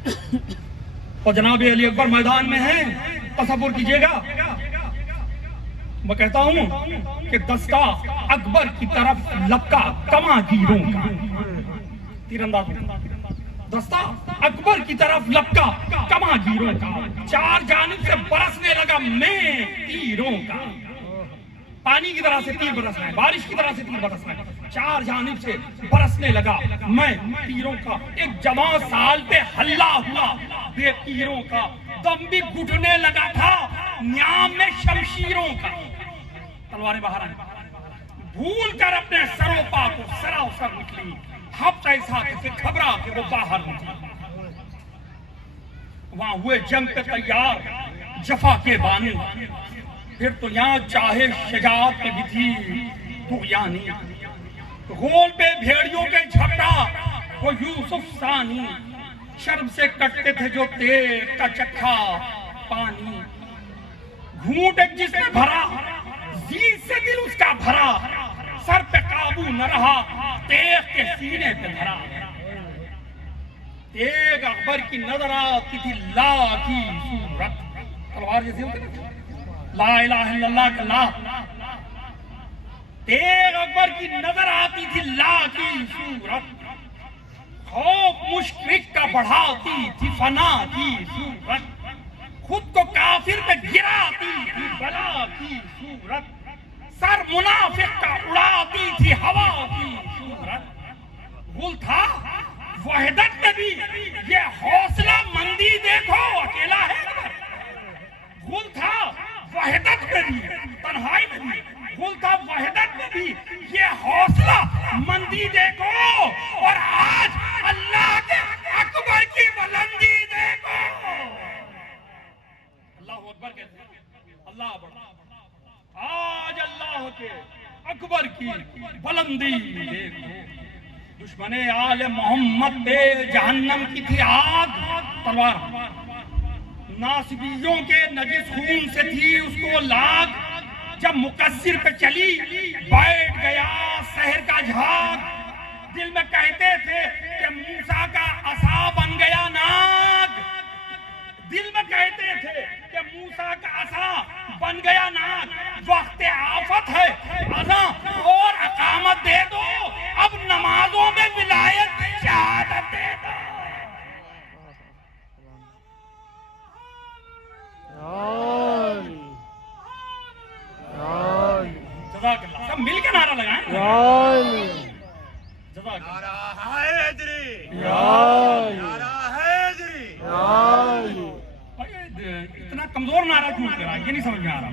اور جناب علی اکبر میدان میں ہیں، تصور کیجئے گا، میں کہتا ہوں کہ دستہ اکبر کی طرف لپکا کماں گیروں کا، تیر انداز دستہ اکبر کی طرف لپکا کماں گیروں کا، چار جانب سے برسنے لگا میں تیروں کا، پانی کی طرح سے تیر برسنا ہے، بارش کی طرح سے تیر برسنا ہے، چار جانب سے برسنے لگا میں تیروں کا، ایک جواں سال پہ ہلا ہوا بے تیروں کا، دم بھی گھٹنے لگا تھا نیام میں شمشیروں کا، تلواریں باہر آئیں، بھول کر اپنے سروپا کو سراسر نکلی، ہفت ایسا کہ گھبرا کہ وہ باہر نکلی، وہاں ہوئے جنگ پہ تیار جفا کے بانی، پھر تو یہاں چاہے شجاعت بھی تھی طغیانی، غول پہ بھیڑیوں کے جھپٹا وہ یوسف ثانی، شرم سے کٹتے تھے جو تیغ کا چکھا پانی، گھونٹ ایک جس نے بھرا زید سے دل اس کا بھرا، سر پہ قابو نہ رہا تیغ کے سینے پہ دھرا، تیغ اکبر کی نظر آتی تھی لا کی صورت، تلوار جیسے ہوتے نا لا الہ الا اللہ کا لا، تیغ اکبر کی نظر آتی تھی لا کی صورت، خوف مشرک کا بڑھاتی تھی فنا کی صورت، خود کو کافر پہ گراتی تھی بلا کی صورت، سر منافق کا اڑاتی تھی ہوا کی صورت، غل تھا وحدت میں بھی یہ حوصلہ مندی دیکھو اکیلا ہے، غل تھا وحدت میں بھی تنہائی میں بھی، غل تھا وحدت میں بھی یہ حوصلہ مندی دیکھو، اور آج اللہ کے اکبر کی بلندی دیکھو، اللہ اکبر کہتے ہیں اللہ بڑا، آج اللہ کے اکبر کی بلندی دیکھو، دشمن آل محمد پہ جہنم کی تھی آگ تلوار، ناصبیوں کے نجس خون سے تھی اس کو لاگ، جب مقصر پہ چلی بیٹھ گیا سحر کا جھاگ، دل میں کہتے تھے کہ موسیٰ کا عصا بن گیا ناگ، دل میں کہتے تھے کہ موسیٰ کا عصا بن گیا ناگ، وقت آفت ہے اذان اور اقامت دے دو، اب نمازوں میں ولایت شہادت دے دو، جزاک اللہ، سب مل کے نعرہ لگائیں، جزاک اللہ، نعرہ حیدری، نعرہ حیدری، اتنا کمزور نعرہ کیوں کر رہا ہے یہ نہیں سمجھ میں آ رہا،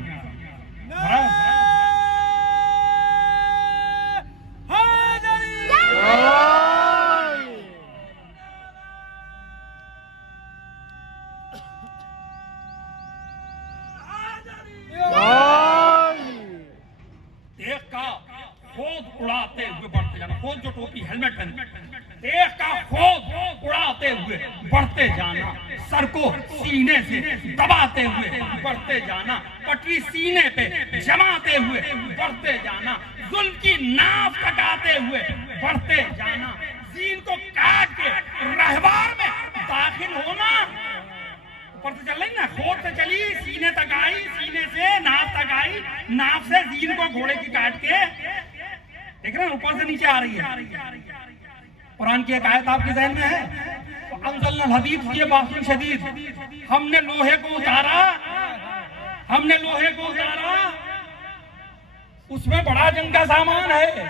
تیغ کا خود اڑاتے ہوئے بڑھتے جانا، خود جو ٹوپی ہیلمٹ پہنے، تیغ کا خود اڑاتے ہوئے بڑھتے جانا، سر کو سینے سے دباتے ہوئے بڑھتے جانا، پٹری سینے پہ جماتے ہوئے بڑھتے جانا، ظلم کی ناف کٹاتے ہوئے بڑھتے جانا، زین کو کاٹ کے رہوار میں داخل ہونا، اوپر سے چل رہی نا، خود سے چلی سینے تک آئی، سینے سے ناف تک آئی، ناف سے زین کو گھوڑے کی کاٹ کے دیکھ رہے ہیں اوپر سے نیچے آ رہی ہے، قرآن کی ایک آیت آپ کے ذہن میں ہے، انزلنا الحدید فیہ بأس شدید، ہم نے لوہے کو اتارا، ہم نے لوہے کو اتارا، اس میں بڑا جنگ کا سامان ہے،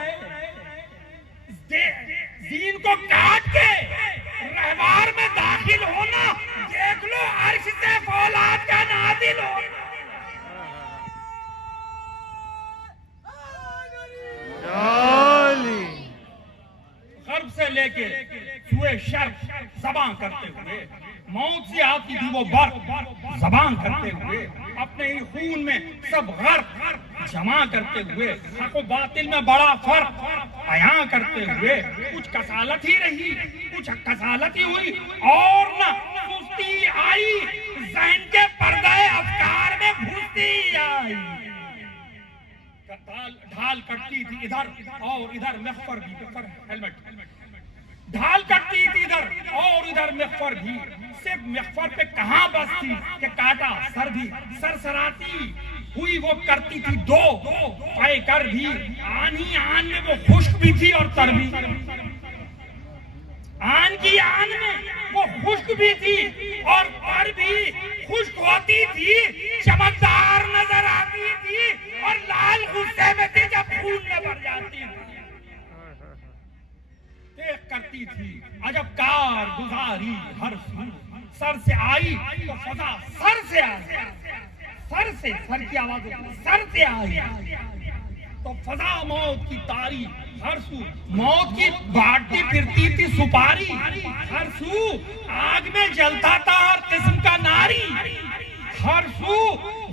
زین کو کاٹ کے رہوار میں داخل ہونا، دیکھ لو عرش سے فولاد کا نازل ہونا، غرب سے لے کے سوئے شرق زبان کرتے ہوئے، موت سے آتی تھی وہ برق زبان کرتے ہوئے، اپنے ہی خون میں سب غرق جمع کرتے ہوئے، حق و باطل میں بڑا فرق بیاں کرتے ہوئے، کچھ کسالت ہی رہی، کچھ کسالت ہی ہوئی، اور نہ سستی آئی، ذہن کے پردے افکار میں گھستی آئی، ڈھال کٹتی تھی ادھر اور ادھر مغفر بھی، ہیلمٹ ڈھال کٹتی تھی ادھر اور ادھر مغفر بھی، سے مغفر پہ کہاں بس تھی کہ کاٹا سر بھی سرسراتی ہوئی وہ کرتی تھی دو پائے کر بھی آن ہی آن میں وہ خشک بھی تھی اور تر بھی آن کی آن میں وہ خشک بھی تھی اور تر بھی خشک ہوتی تھی چمکدار نظر آتی تھی اور لال غصے میں تھی جب خون میں بھر جاتی تھی دیکھ کرتی تھی عجب کار گزاری ہر سر سے آئی تو فضا سر سے آئی سر سے سر کی آواز سر سے آئی تو فضا موت کی تاری ہر سو موت کی بانٹتی پھرتی تھی سپاری ہر سو آگ میں جلتا تھا ہر قسم کا ناری ہر سو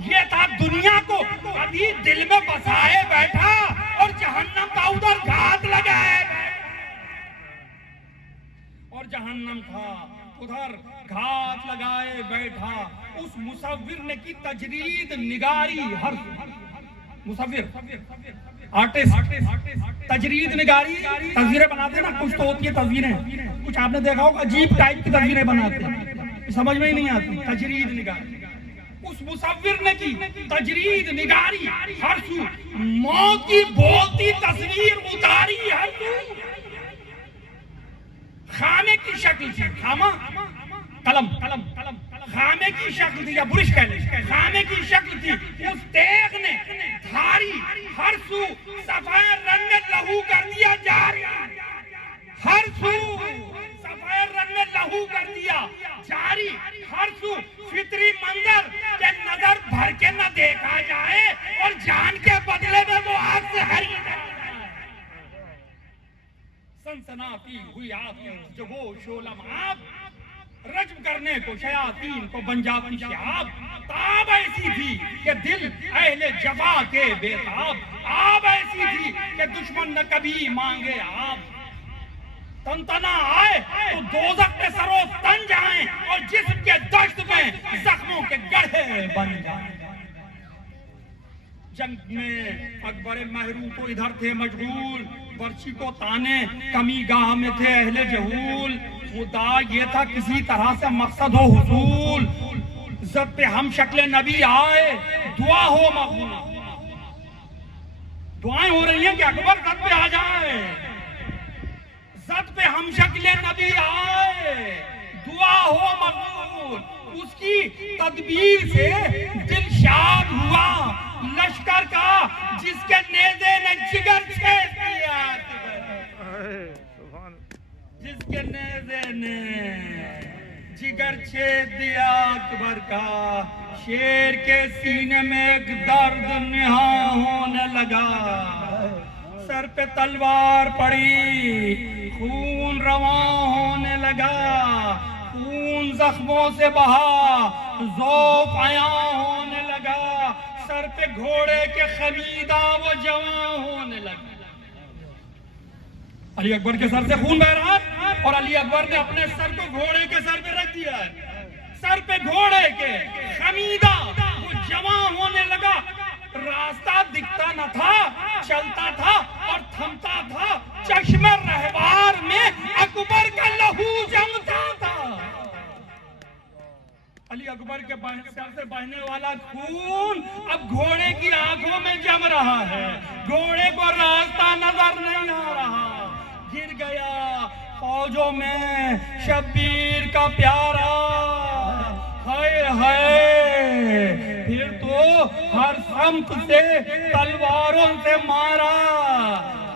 یہ تھا دنیا کو ابھی دل میں بسائے بیٹھا اور جہنم کا ادھر گھات لگائے اور جہنم تھا ادھر گھات لگائے بیٹھا اس مصور نے کی تجرید نگاری ہر مصور آرٹسٹ تجرید نگاری تصویریں بناتے ہیں نا کچھ تو ہوتی ہے تصویریں کچھ آپ نے دیکھا ہوگا عجیب ٹائپ کی تصویریں بناتے ہیں سمجھ میں ہی نہیں آتی تجرید نگاری اس مصور نے کی تجرید نگاری ہر سو موت کی بولتی تصویر اتاری ہر سو خامے کی شکل تھی خامہ قلم خامے کی شکل تھی یا برش کہہ لیں خامے کی شکل تھی اس تیغ نے دھاری ہر سو سفید رنگ میں لہو کر دیا جاری ہر سو سفید رنگ میں لہو کر دیا جاری ہر سو فطری منظر کہ نظر بھر کے نہ دیکھا جائے اور جان کے بدلے میں وہ آگ سے ہری سنسناتی ہوئی آتی جو وہ شولم آپ رجم کرنے کو شیاطین کو بن جاتی شہاب تاب ایسی تھی کہ دل اہل جفا کے بے تاب آب ایسی تھی کہ دشمن نہ کبھی مانگے آپ تنتنا آئے تو دوزخ پہ سرو تن جائیں اور جسم کے دشت میں زخموں کے گڑھے بن جائیں جنگ میں اکبر محروم تو ادھر تھے مشغول برچی کو تانے کمی گاہ میں تھے اہل جہول خدا یہ تھا کسی طرح سے مقصد ہو حصول زد پہ ہم شکل نبی آئے دعا ہو مقبول دعائیں ہو رہی ہیں کہ اکبر زد پہ آ جائے زد پہ ہم شکل نبی آئے دعا ہو مقبول اس کی تدبیر سے دل شاد ہوا لشکر کا جس کے نیزے نے جگر چھید دیا جس کے نیزے نے جگر چھید دیا اکبر کا شیر کے سینے میں ایک درد نہاں ہونے لگا سر پہ تلوار پڑی خون رواں ہونے لگا خون زخموں سے بہا ذوق عیاں ہونے لگا سر پہ گھوڑے کے خمیدہ وہ جوان ہونے لگا علی اکبر کے سر سے خون بہ رہا اور علی اکبر نے اپنے سر کو گھوڑے کے سر پہ رکھ دیا ہے سر پہ گھوڑے کے خمیدہ وہ جوان ہونے لگا راستہ دکھتا نہ تھا چلتا تھا اور تھمتا تھا چشم رہوار میں اکبر کا لہو جمتا تھا علی اکبر کے سر سے بہنے والا خون اب گھوڑے کی آنکھوں میں جم رہا ہے گھوڑے کو راستہ نظر نہیں آ رہا گر گیا فوجوں میں شبیر کا پیارا ہائے ہائے پھر تو ہر سمت سے تلواروں سے مارا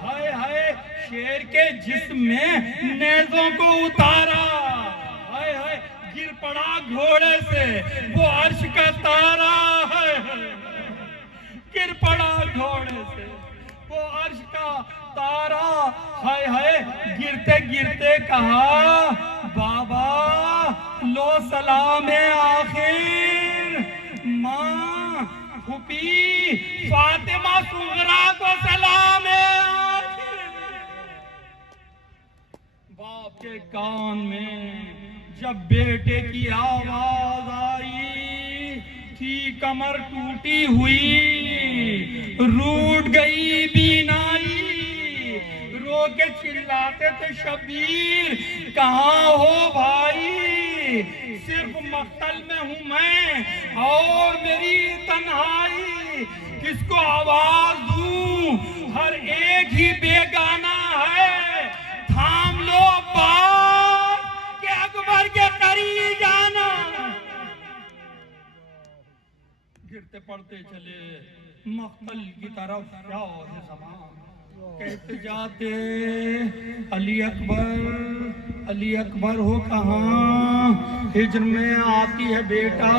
ہائے ہائے شیر کے جسم میں نیزوں کو اتارا ہائے ہائے گر پڑا گھوڑے سے وہ عرش کا تارا ہے گر پڑا گھوڑے سے وہ عرش کا تارا ہائے ہائے گرتے گرتے کہا بابا لو سلام آخر ماں پھوپھی فاطمہ صغرا کو سلام آخر باپ کے کان میں جب بیٹے کی آواز آئی تھی کمر ٹوٹی ہوئی روٹ گئی بینائی رو کے چلاتے تھے شبیر کہاں ہو بھائی صرف مقتل میں ہوں میں اور میری تنہائی، کس کو آواز دوں، ہر ایک ہی بیگانہ ہے، تھام لو بات کہ اکبر کے قریب جانا۔ گرتے پڑتے چلے مقتل کی طرف، شاہ زمان کہتے جاتے علی اکبر ہو کہاں، ہجر میں آتی ہے بیٹا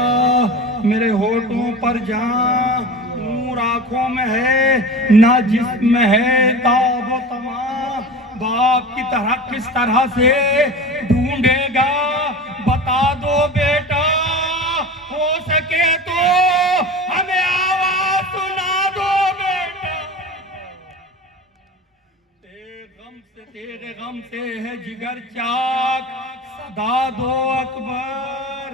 میرے ہونٹوں پر جان، نور آنکھوں میں ہے نہ جسم میں ہے تاب و تمام، باپ کی طرح کس طرح سے ڈھونڈے گا، بتا دو بیٹا ہو سکے تو ہمیں آواز سنا دو بیٹا، تیرے غم سے ہے جگر چاک، صدا دو اکبر،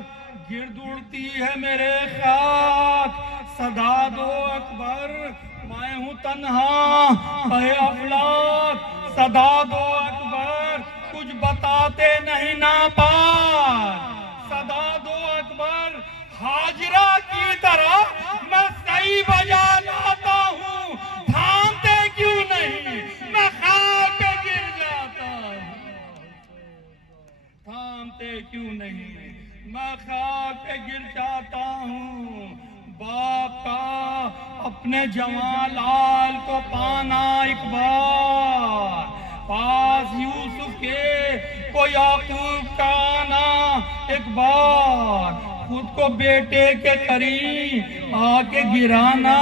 گرد اڑتی ہے میرے خاک، صدا دو اکبر، میں ہوں تنہا اے افلاک، صدا دو اکبر، کچھ بتاتے نہیں ناپاک، صدا دو اکبر، حاجرہ کی طرح میں صحیح بجا لاتا ہوں، تھامتے کیوں نہیں میں خاک پہ گر جاتا ہوں، تھامتے کیوں نہیں میں خاک پہ گر جاتا ہوں، باپ کا اپنے جوان لال کو پانا ایک بار، پاس یوسف کے کو یعقوب کا آنا ایک بار، خود کو بیٹے کے قریب آ کے گرانا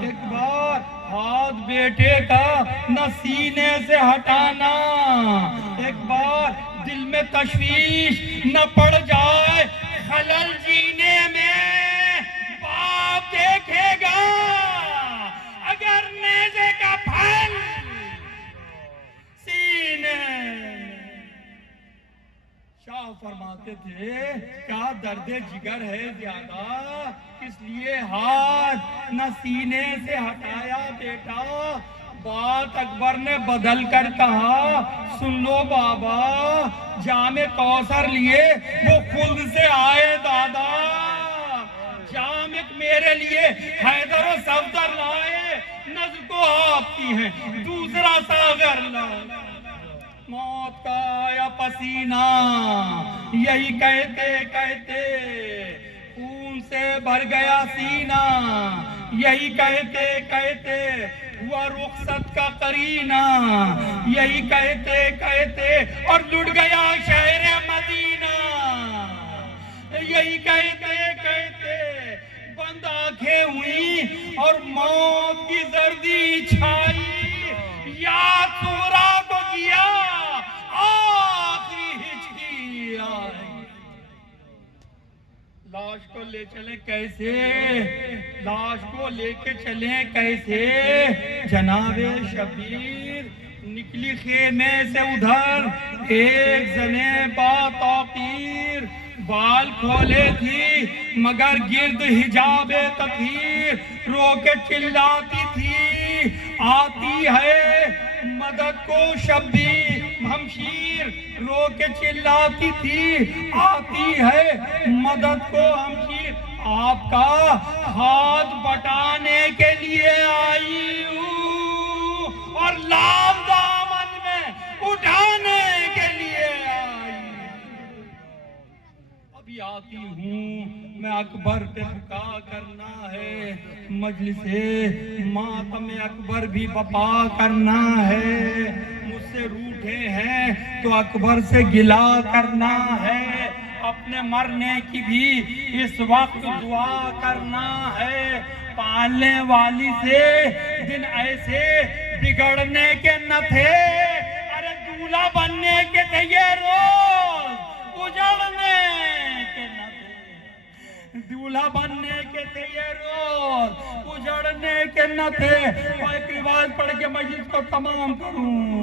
ایک بار، ہاتھ بیٹے کا نہ سینے سے ہٹانا ایک بار، دل میں تشویش نہ پڑ جائے خلل جینے میں، باپ دیکھے گا اگر نیزے کا پھل سینے میں۔ شاہ فرماتے تھے کیا درد جگر ہے زیادہ، اس لیے ہاتھ نہ سینے سے ہٹایا بیٹا، بات اکبر نے بدل کر کہا سن لو بابا، جام کوثر لیے وہ خود سے آئے دادا، جام ایک میرے لیے حیدر و صفدر لائے، نظر کو آپ کی ہیں دوسرا ساغر لائے، موت کا آیا پسینہ یہی کہتے کہتے، خون سے بھر گیا سینہ یہی کہتے کہتے، ہوا رخصت کا قرینہ یہی کہتے کہتے، اور لٹ گیا شہر مدینہ یہی کہتے کہتے، بند آنکھیں ہوئی اور موت کی زردی چھائی، یاد سورا کو کیا آخری ہچکی آئی، لاش کو لے چلیں کیسے، لاش کو لے کے چلیں کیسے، جناب شبیر نکلی خیمے سے ادھر، ایک زنے با توقیر، بال کھولے تھی مگر گرد حجاب تطہیر، رو کے چلاتی تھی آتی ہے مدد کو شبیر، ہمشیر رو کے چلاتی تھی آتی ہے مدد کو ہمشیر، آپ کا ہاتھ بٹانے کے لیے آئی ہوں اور لام دامن میں اٹھانے کے لیے آئی، ابھی آتی ہوں میں اکبر پہ بکا کرنا ہے، مجلس ماتم اکبر بھی بپا کرنا ہے، مجھ سے روٹھے ہیں تو اکبر سے گلا کرنا ہے، اپنے مرنے کی بھی اس وقت دعا کرنا ہے، پالنے والی سے دن ایسے بگڑنے کے نہ تھے، ارے دولہا بننے کے تھے یہ روز اجڑنے کے نہ تھے، دولہا بننے کے تھے یہ روز اجڑنے کے نہ تھے، اور ایک روایت پڑھ کے مجلس کو تمام کروں۔